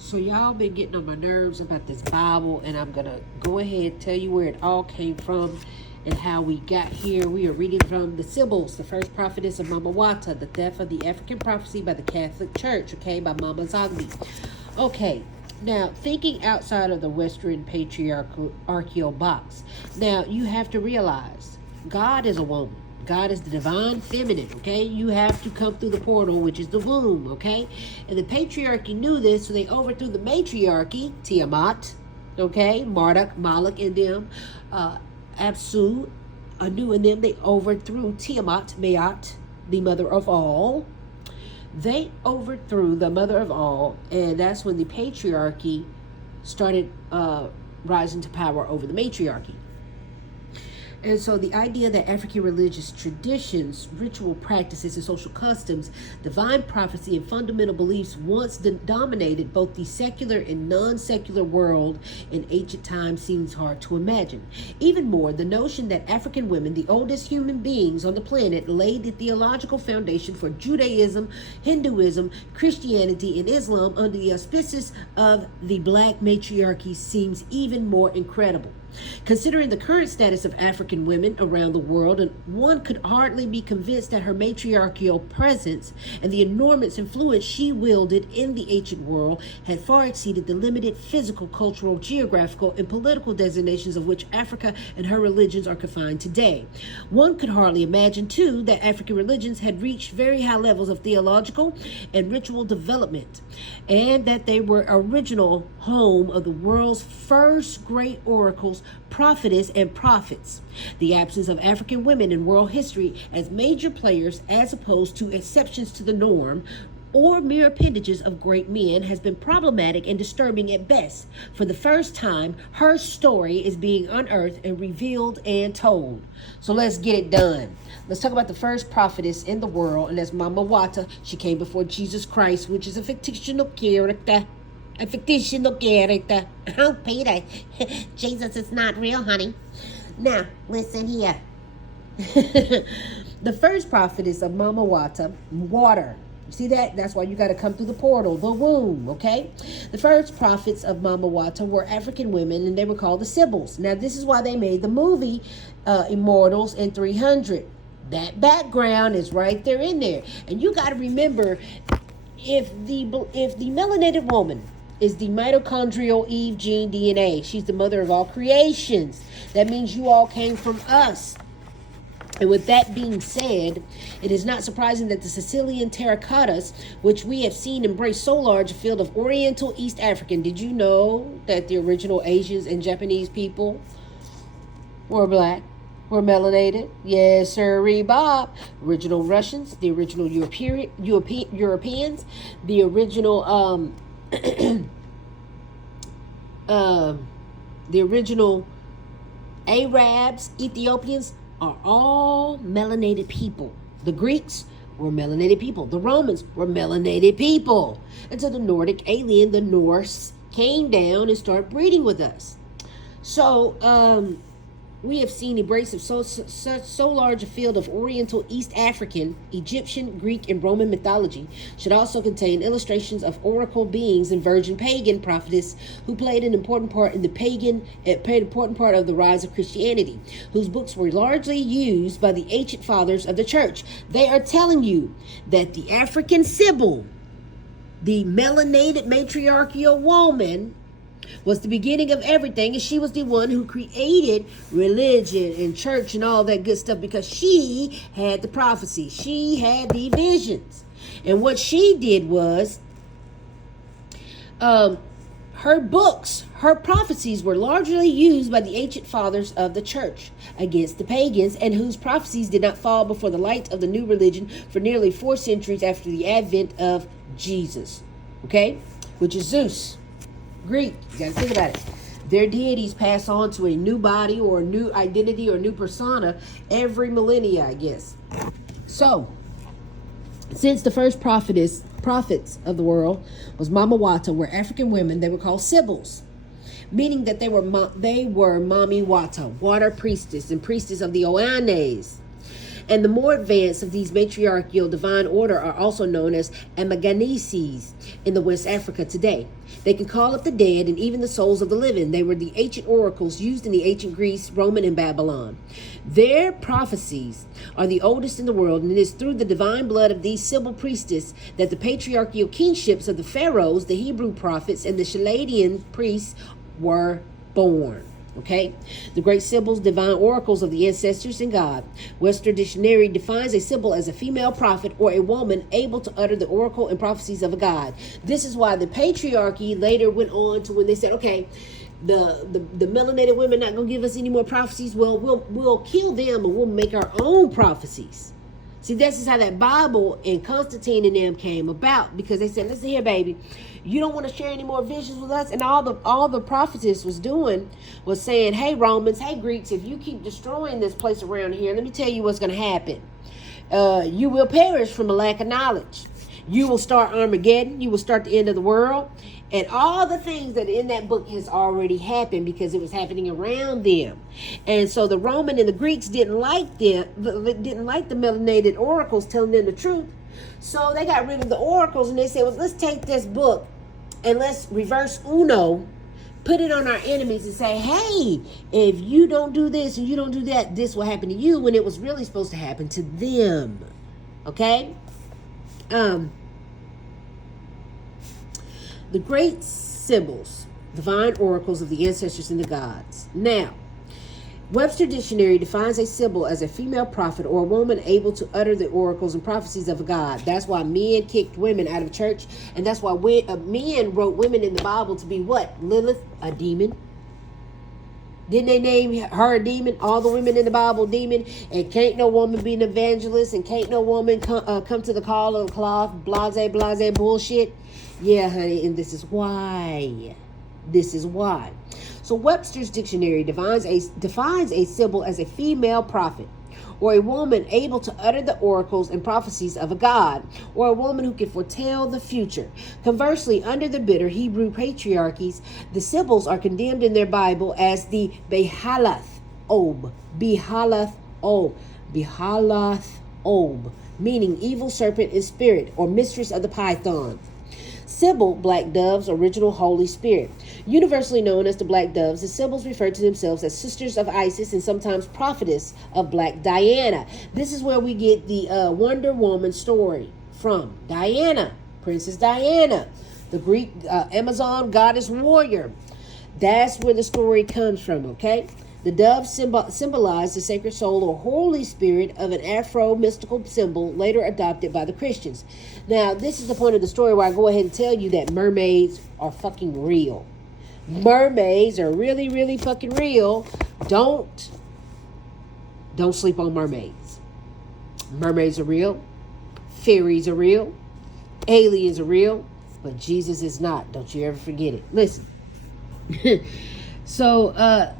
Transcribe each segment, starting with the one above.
So y'all been getting on my nerves about this Bible, and I'm gonna go ahead and tell you where it all came from and how we got here. We are reading from the Sibyls, the first prophetess of Mama Wata, the theft of the African prophecy by the Catholic Church, okay, by Mama Zogby. Okay, now thinking outside of the Western patriarchal box. Now you have to realize God is a woman. God is the divine feminine, okay? You have to come through the portal, which is the womb, okay? And the patriarchy knew this, so they overthrew the matriarchy, Tiamat, okay? Marduk, Moloch, and them. Apsu, Anu, and them, they overthrew Tiamat, Maat, the mother of all. They overthrew the mother of all, and that's when the patriarchy started rising to power over the matriarchy. And so the idea that African religious traditions, ritual practices, and social customs, divine prophecy, and fundamental beliefs once dominated both the secular and non-secular world in ancient times seems hard to imagine. Even more, the notion that African women, the oldest human beings on the planet, laid the theological foundation for Judaism, Hinduism, Christianity, and Islam under the auspices of the Black matriarchy seems even more incredible. Considering the current status of African women around the world, and one could hardly be convinced that her matriarchal presence and the enormous influence she wielded in the ancient world had far exceeded the limited physical, cultural, geographical, and political designations of which Africa and her religions are confined today. One could hardly imagine, too, that African religions had reached very high levels of theological and ritual development, and that they were original home of the world's first great oracles, prophetess, and prophets. The absence of African women in world history as major players, as opposed to exceptions to the norm or mere appendages of great men, has been problematic and disturbing at best. For the first time, her story is being unearthed and revealed and told. So let's get it done. Let's talk about the first prophetess in the world, and that's Mama Wata. She came before Jesus Christ, which is a fictional character. A fictional character. Oh, Peter. Jesus is not real, honey. Now, listen here. The first prophetess of Mama Wata, water. You see that? That's why you got to come through the portal, the womb, okay? The first prophets of Mama Wata were African women, and they were called the Sibyls. Now, this is why they made the movie Immortals in 300. That background is right there in there. And you got to remember, if the melanated woman is the mitochondrial Eve gene DNA, she's the mother of all creations. That means you all came from us. And with that being said, it is not surprising that the Sicilian terracottas, which we have seen embrace so large a field of Oriental East African. Did you know that the original Asians and Japanese people were black? Were melanated? Yes, sir, Bob. Original Russians, the original Europeans, the original the original Arabs, Ethiopians are all melanated people. The Greeks were melanated people. The Romans were melanated people. Until the Nordic alien, the Norse, came down and started breeding with us. So, we have seen embrace of so large a field of Oriental East African, Egyptian, Greek, and Roman mythology should also contain illustrations of oracle beings and virgin pagan prophetess who played an important part in of the rise of Christianity, whose books were largely used by the ancient fathers of the church. They are telling you that the African Sibyl, the melanated matriarchal woman, was the beginning of everything, and she was the one who created religion and church and all that good stuff, because she had the prophecy, she had the visions. And what she did was, her books, her prophecies were largely used by the ancient fathers of the church against the pagans, and whose prophecies did not fall before the light of the new religion for nearly 4 centuries after the advent of Jesus, okay, which is Zeus. Greek, you gotta think about it. Their deities pass on to a new body or a new identity or new persona every millennia, I guess. So, since the first prophets of the world was Mama Wata, were African women, they were called Sibyls, meaning that they were Mami Wata, water priestess and priestess of the Oannes. And the more advanced of these matriarchal divine order are also known as Amaganises in the West Africa today. They can call up the dead and even the souls of the living. They were the ancient oracles used in the ancient Greece, Roman, and Babylon. Their prophecies are the oldest in the world, and it is through the divine blood of these Sibyl priestesses that the patriarchal kingships of the pharaohs, the Hebrew prophets, and the Chaldean priests were born. Okay, the great Sibyls, divine oracles of the ancestors and God. Webster Dictionary defines a Sibyl as a female prophet or a woman able to utter the oracle and prophecies of a god. This is why the patriarchy later went on to when they said, okay, the melanated women not gonna give us any more prophecies. Well, we'll kill them and we'll make our own prophecies. See, this is how that Bible and Constantine and them came about, because they said, listen here, baby, you don't want to share any more visions with us. And all the prophetess was doing was saying, hey, Romans, hey, Greeks, if you keep destroying this place around here, let me tell you what's going to happen. You will perish from a lack of knowledge. You will start Armageddon. You will start the end of the world. And all the things that in that book has already happened because it was happening around them. And so the Roman and the Greeks didn't like the melanated oracles telling them the truth. So they got rid of the oracles and they said, well, let's take this book and let's reverse Uno, put it on our enemies and say, hey, if you don't do this and you don't do that, this will happen to you, when it was really supposed to happen to them. Okay? The great Sibyls, divine oracles of the ancestors and the gods. Now, Webster Dictionary defines a Sibyl as a female prophet or a woman able to utter the oracles and prophecies of a god. That's why men kicked women out of church, and that's why men wrote women in the Bible to be what? Lilith, a demon. Didn't they name her a demon? All the women in the Bible demon. And can't no woman be an evangelist, and can't no woman come to the call of the cloth, blase bullshit. Yeah, honey, and this is why. This is why. So Webster's Dictionary defines a Sibyl as a female prophet or a woman able to utter the oracles and prophecies of a god, or a woman who can foretell the future. Conversely, under the bitter Hebrew patriarchies, the Sibyls are condemned in their Bible as the Behalath Ob, meaning evil serpent in spirit, or mistress of the python. Sibyl, black doves, original Holy Spirit. Universally known as the Black Doves, the Sibyls refer to themselves as sisters of Isis and sometimes prophetess of Black Diana. This is where we get the Wonder Woman story from. Diana, Princess Diana, the Greek Amazon goddess warrior. That's where the story comes from, okay? The doves symbolize the sacred soul or Holy Spirit of an Afro-mystical symbol later adopted by the Christians. Now, this is the point of the story where I go ahead and tell you that mermaids are fucking real. Mermaids are really, really fucking real. Don't sleep on mermaids. Mermaids are real. Fairies are real. Aliens are real. But Jesus is not. Don't you ever forget it. Listen. So,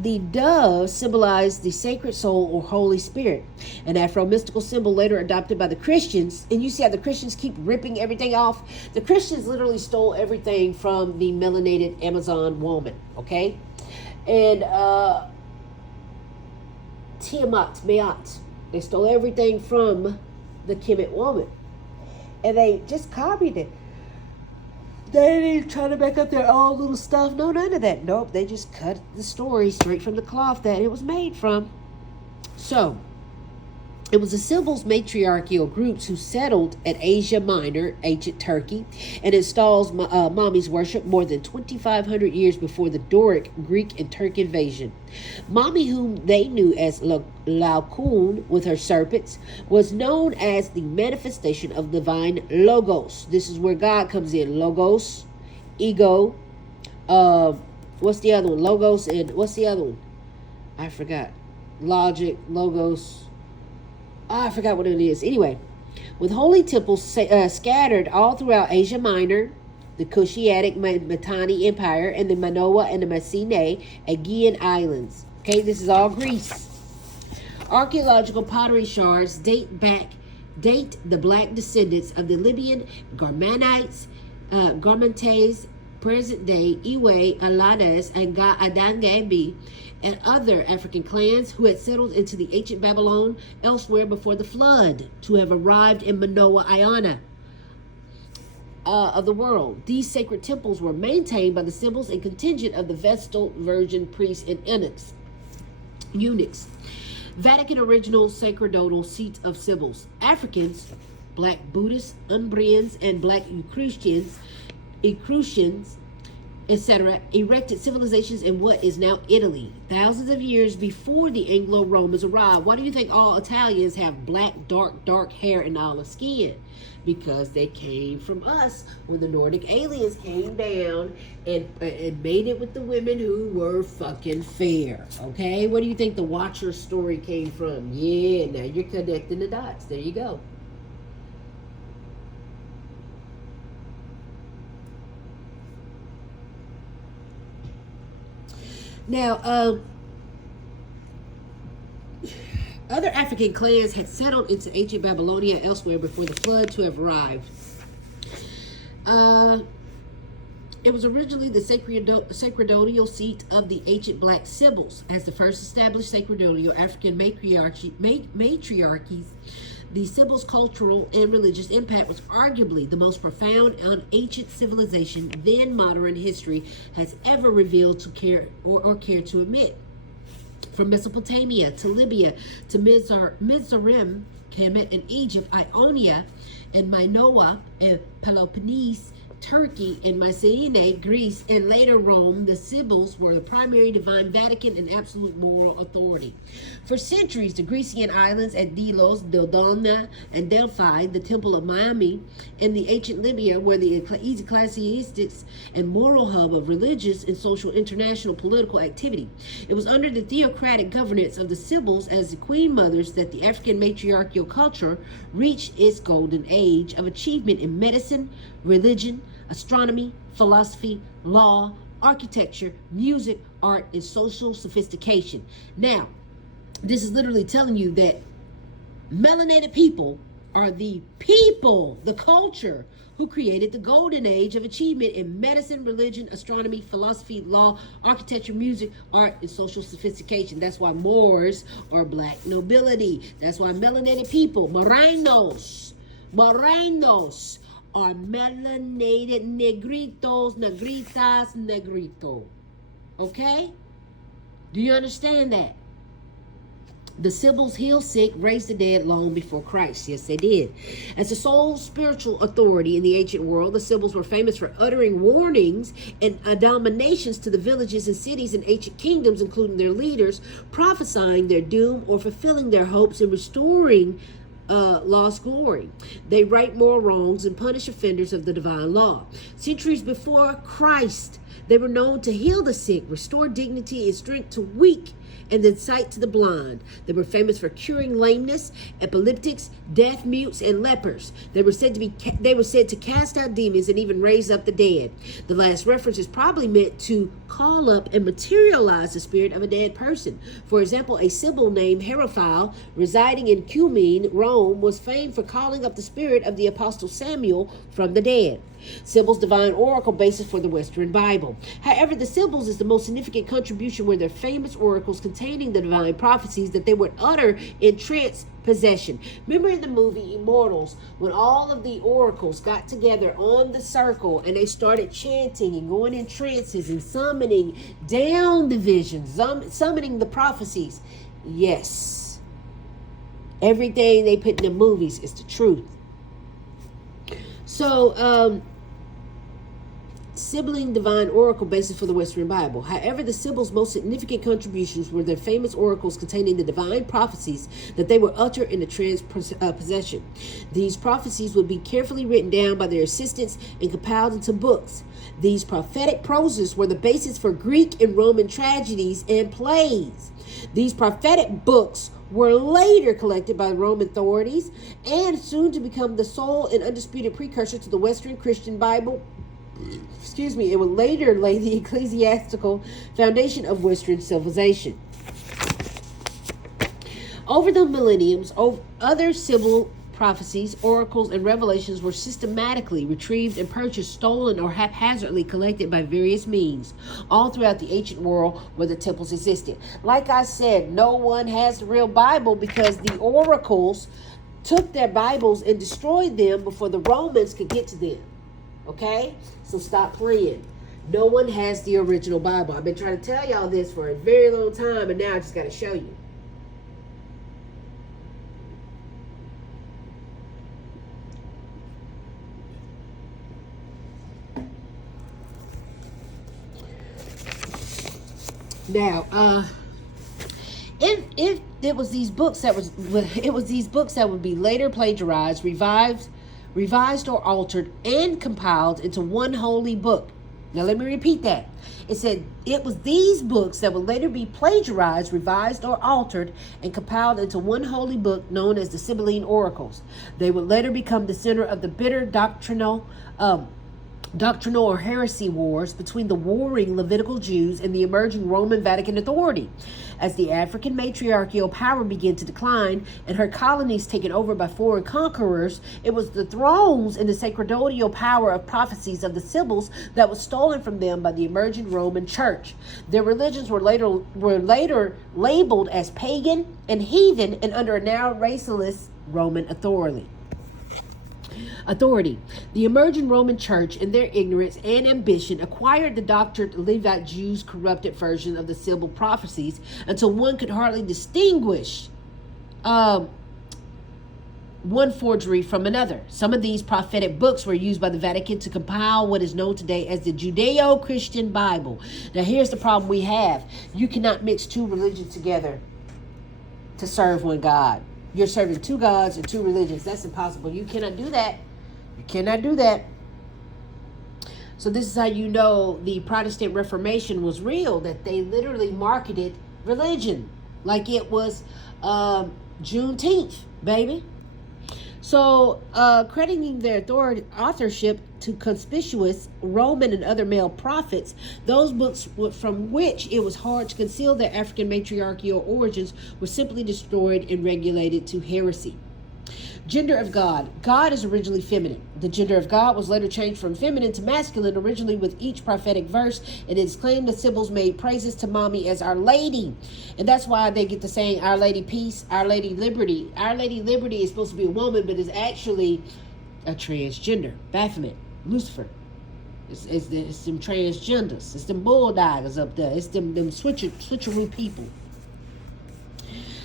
the dove symbolized the sacred soul or Holy Spirit, an Afro-mystical symbol later adopted by the Christians. And you see how the Christians keep ripping everything off? The Christians literally stole everything from the melanated Amazon woman, okay? And Tiamat, Maat, they stole everything from the Kemet woman. And they just copied it. They didn't even try to back up their own little stuff. No, none of that. Nope, they just cut the story straight from the cloth that it was made from. So, it was the Sibyls matriarchal groups who settled at Asia Minor, ancient Turkey, and installs Mami's worship more than 2,500 years before the Doric, Greek, and Turk invasion. Mami, whom they knew as Laocoon with her serpents, was known as the manifestation of divine Logos. This is where God comes in. Logos, ego, what's the other one? Logos, and what's the other one? I forgot. Logic, Logos. Oh, I forgot what it is. Anyway, with holy temples scattered all throughout Asia Minor, the Cushitic Mitanni Empire, and the Manoa and the Mycenae Aegean Islands. Okay, this is all Greece. Archaeological pottery shards date the black descendants of the Libyan Garmanites, present day Iwe, Alades, and Adangabi, and other African clans who had settled into the ancient Babylon elsewhere before the flood to have arrived in Manoa, Iona of the world. These sacred temples were maintained by the Sibyls and contingent of the Vestal Virgin priests and eunuchs. Vatican original sacerdotal seat of Sibyls. Africans, Black Buddhists, Umbrians, and Black Etruscans, etc., erected civilizations in what is now Italy, thousands of years before the Anglo-Romans arrived. Why do you think all Italians have black, dark hair and olive skin? Because they came from us when the Nordic aliens came down and made it with the women who were fucking fair. Okay? Where do you think the Watcher story came from? Yeah, now you're connecting the dots. There you go. Now, other African clans had settled into ancient Babylonia elsewhere before the flood to have arrived. It was originally the sacerdotalial seat of the ancient Black Sibyls. As the first established sacerdotalial African matriarchies, the Sibyls' cultural and religious impact was arguably the most profound on ancient civilization then modern history has ever revealed to care to admit. From Mesopotamia to Libya to Mizraim, Kemet and Egypt, Ionia and Minoa and Peloponnese, Turkey and Mycenae, Greece, and later Rome, the Sibyls were the primary divine Vatican and absolute moral authority. For centuries, the Grecian islands at Delos, Dodona, and Delphi, the temple of Mami, and the ancient Libya were the ecclesiastics and moral hub of religious and social international political activity. It was under the theocratic governance of the Sibyls as the queen mothers that the African matriarchal culture reached its golden age of achievement in medicine, religion, astronomy, philosophy, law, architecture, music, art, and social sophistication. Now, this is literally telling you that melanated people are the people, the culture, who created the golden age of achievement in medicine, religion, astronomy, philosophy, law, architecture, music, art, and social sophistication. That's why Moors are black nobility. That's why melanated people, morenos, are melanated negritos, negritas, negrito. Okay? Do you understand that? The Sibyls healed sick, raised the dead long before Christ. Yes, they did. As the sole spiritual authority in the ancient world, the Sibyls were famous for uttering warnings and abominations to the villages and cities in ancient kingdoms, including their leaders, prophesying their doom or fulfilling their hopes and restoring lost glory. They right moral wrongs and punish offenders of the divine law. Centuries before Christ, they were known to heal the sick, restore dignity and strength to weak, and then sight to the blind. They were famous for curing lameness, epileptics, deaf mutes, and lepers. They were said to cast out demons and even raise up the dead. The last reference is probably meant to call up and materialize the spirit of a dead person. For example, a Sibyl named Herophile, residing in Cumene, Rome, was famed for calling up the spirit of the apostle Samuel from the dead. Sibyls' divine oracle basis for the Western Bible. However, the Sibyls is the most significant contribution were their famous oracles containing the divine prophecies that they would utter in trance possession. Remember in the movie Immortals, when all of the oracles got together on the circle and they started chanting and going in trances and summoning down the visions, summoning the prophecies. Yes. Everything they put in the movies is the truth. So, Sibylline divine oracle basis for the Western Bible. However, the Sibyls' most significant contributions were their famous oracles containing the divine prophecies that they would utter in the trance possession. These prophecies would be carefully written down by their assistants and compiled into books. These prophetic proses were the basis for Greek and Roman tragedies and plays. These prophetic books were later collected by the Roman authorities and soon to become the sole and undisputed precursor to the Western Christian Bible. It would later lay the ecclesiastical foundation of Western civilization. Over the millenniums, other Sibyl prophecies, oracles, and revelations were systematically retrieved and purchased, stolen, or haphazardly collected by various means, all throughout the ancient world where the temples existed. Like I said, no one has the real Bible because the oracles took their Bibles and destroyed them before the Romans could get to them. Okay? So stop playing. No one has the original Bible. I've been trying to tell y'all this for a very long time, and now I just got to show you. Now, if it was these books that would be later plagiarized, revised or altered, and compiled into one holy book. Now let me repeat that. It said it was these books that would later be plagiarized, revised, or altered, and compiled into one holy book known as the Sibylline Oracles. They would later become the center of the bitter doctrinal or heresy wars between the warring Levitical Jews and the emerging Roman Vatican authority. As the African matriarchal power began to decline and her colonies taken over by foreign conquerors, it was the thrones and the sacerdotal power of prophecies of the Sibyls that was stolen from them by the emerging Roman Church. Their religions were later labeled as pagan and heathen and under a now racialist Roman authority. The emerging Roman Church, in their ignorance and ambition, acquired the doctored Levite Jews' corrupted version of the Sibyl prophecies until one could hardly distinguish one forgery from another. Some of these prophetic books were used by the Vatican to compile what is known today as the Judeo-Christian Bible. Now, here's the problem we have. You cannot mix two religions together to serve one God. You're serving two gods and two religions. That's impossible. You cannot do that. You cannot do that. So this is how you know the Protestant Reformation was real, that they literally marketed religion like it was Juneteenth, baby. So crediting their authorship to conspicuous Roman and other male prophets, those books from which it was hard to conceal their African matriarchal origins were simply destroyed and regulated to heresy. Gender of God. God is originally feminine. The gender of God was later changed from feminine to masculine, originally with each prophetic verse, and it is claimed the Sibyls made praises to Mami as Our Lady. And that's why they get the saying, Our Lady Peace, Our Lady Liberty. Our Lady Liberty is supposed to be a woman, but is actually a transgender. Baphomet, Lucifer. It's them transgenders. It's them bulldoggers up there. It's them switcheroo people.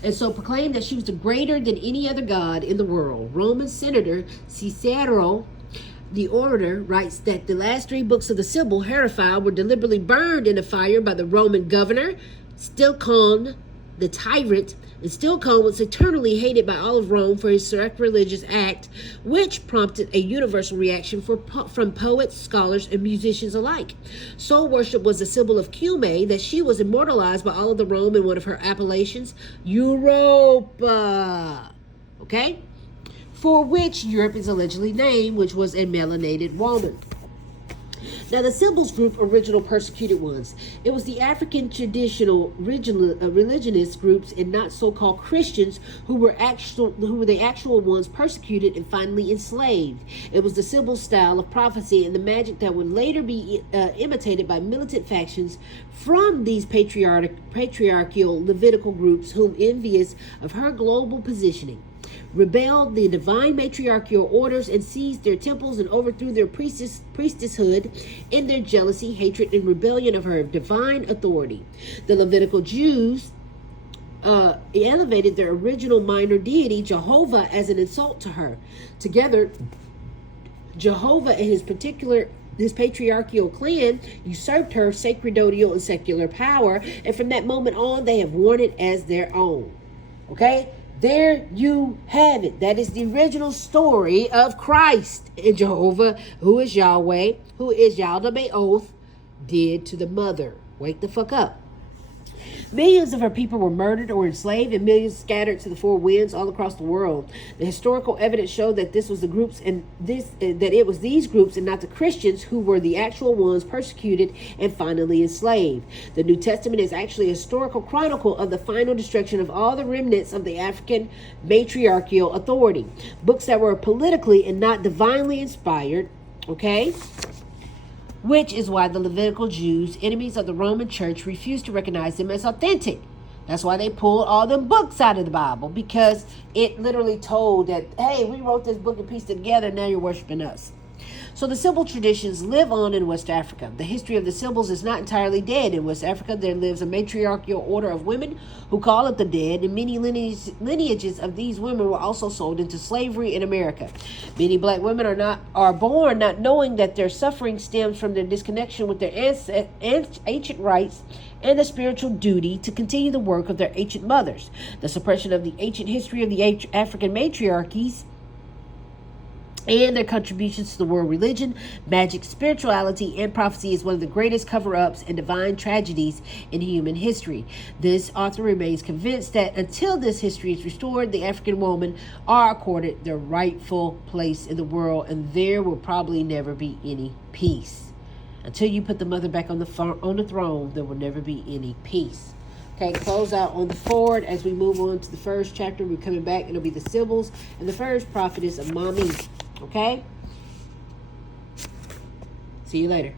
And so proclaimed that she was greater than any other god in the world. Roman Senator Cicero, the orator, writes that the last three books of the Sibyl Hierophile were deliberately burned in a fire by the Roman governor, Stilcon, the tyrant, and Stilcon was eternally hated by all of Rome for his sacrilegious act, which prompted a universal reaction from poets, scholars, and musicians alike. Soul worship was the symbol of Cumae, that she was immortalized by all of the Rome in one of her appellations, Europa. Okay? For which Europe is allegedly named, which was a melanated woman. Now, the Sibyls group, original persecuted ones. It was the African traditional religionist groups and not so-called Christians who were the actual ones persecuted and finally enslaved. It was the Sibyl style of prophecy and the magic that would later be imitated by militant factions from these patriarchal Levitical groups, whom, envious of her global positioning, rebelled the divine matriarchal orders and seized their temples and overthrew their priestesshood in their jealousy, hatred, and rebellion of her divine authority. The Levitical Jews elevated their original minor deity, Jehovah, as an insult to her. Together, Jehovah and his patriarchal clan usurped her sacerdotal and secular power, and from that moment on, they have worn it as their own. Okay? There you have it. That is the original story of Christ and Jehovah, who is Yahweh, who is Yahweh Oath, did to the mother. Wake the fuck up. Millions of her people were murdered or enslaved, and millions scattered to the four winds all across the world. The historical evidence showed that this was the groups and that it was these groups and not the Christians who were the actual ones persecuted and finally enslaved. The New Testament is actually a historical chronicle of the final destruction of all the remnants of the African matriarchal authority. Books that were politically and not divinely inspired, okay? Which is why the Levitical Jews, enemies of the Roman Church, refused to recognize them as authentic. That's why they pulled all them books out of the Bible, because it literally told that, hey, we wrote this book and pieced it together, now you're worshiping us. So the Sibyl traditions live on in West Africa. The history of the Sibyls is not entirely dead. In West Africa, there lives a matriarchal order of women who call it the dead, and many lineages of these women were also sold into slavery in America. Many black women are born not knowing that their suffering stems from their disconnection with their ancient rights and the spiritual duty to continue the work of their ancient mothers. The suppression of the ancient history of the African matriarchies and their contributions to the world religion, magic, spirituality, and prophecy is one of the greatest cover-ups and divine tragedies in human history. This author remains convinced that until this history is restored, the African women are accorded their rightful place in the world, and there will probably never be any peace. Until you put the mother back on the throne, there will never be any peace. Okay, close out on the forward as we move on to the first chapter. We're coming back. It'll be the Sibyls and the first prophetess of Mami. Okay? See you later.